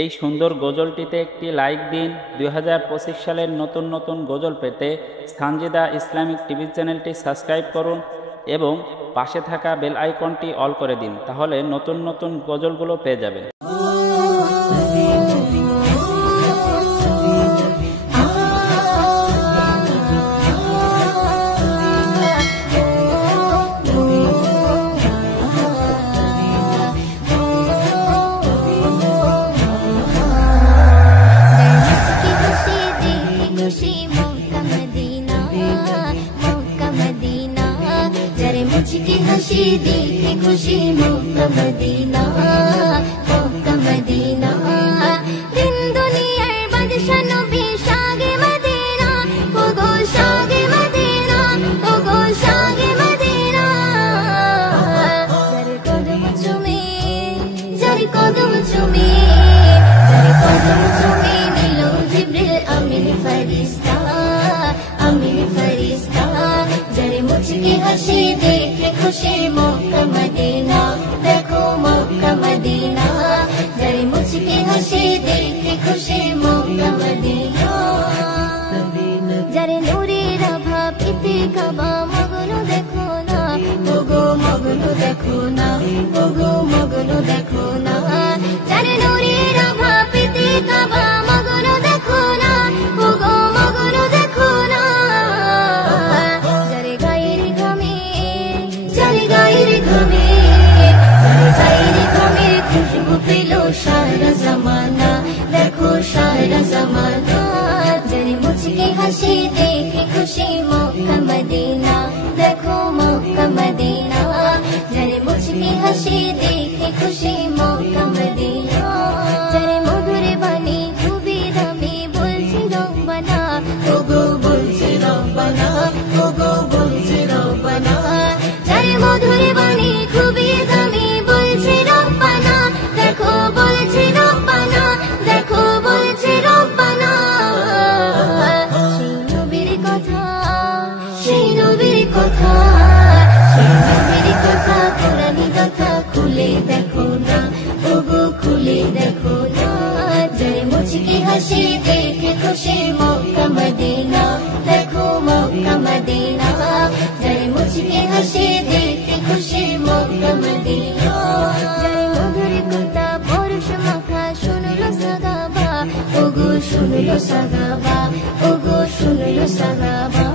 এই সুন্দর গজলটিতে একটি লাইক দিন। 2025 সালের নতুন নতুন গজল পেতে সানজিদা ইসলামিক টিভি চ্যানেলটি সাবস্ক্রাইব করুন এবং পাশে থাকা বেল আইকনটি অল করে দিন, তাহলে নতুন নতুন গজলগুলো পেয়ে যাবেন। मुझकी हंसी देखे खुशी मौका मदीना मौका मदीना दिन दुनियार बादशाह नबी शागे मदीना ओ गो शागे मदीना ओ गो शागे मदीना जरे कदम चुमे जरे कदम चुमे जरे कदम चुमे नीलो जिब्रिल अमीन फरिश्ता जरे मुझकी हंसी देखे खुशी मौका मदीना देखो मौका मदीना जरे मुझकी हंसी देखे खुशी मौका मदीना जरे नूरी रभा पीते कबा मगनो देखो ना ओगो मगनो देखो ना ओगो मगनो देखो ना जरे नूरी रभा पीते कबा मगनो देखो ना ओगो मगनो देखो ना जरे गायर घमे खुशबू पेलो सारा जमाना देखो सारा जमाना जरे मुझकी हंसी देखे खुशी मौका मदीना देखो मौका मदीना जरे मुझकी हंसी देखे खुशी मौका मदीना जरे मधुर बानी खूबी दामी बोलছে রব্বানা ওগো বলছে রব্বানা ওগো বলছে রব্বানা जरे मधुर बानी खूबी दामी बोलছে রব্বানা देखो बोलছে রব্বানা देखो बोलছে রব্বানা সেই নবীর কথা সেই নবীর কথা সেই নবীর কথা পুরানি কথা খুলে দেখো না ওগো খুলে দেখো না जरे मुझकी हंसी देखे खुशी मौका मदीना देखो मौका मदीना जरे मुझकी हंसी देखे खुशी मौका मदीना जरे मधुर কথা পরশ মাখা শুনলো সাগাবা ওগো শুনলো সাগাবা ওগো শুনলো সাগাবা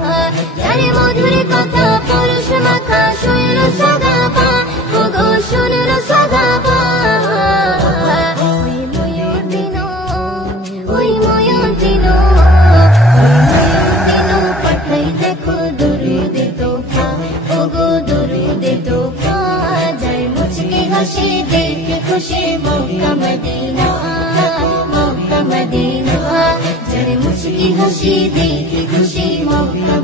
जरे मधुर কথা পরশ মাখা শুনলো সাগাবা ওগো শুনলো সাগাবা देखो दुरूद तोहफा ओगो दुरूद तोहफा जरे मुझकी हंसी देखे खुशी मौका मदीना मौका मदीना जरे मुझकी हंसी देखे खुशी मौका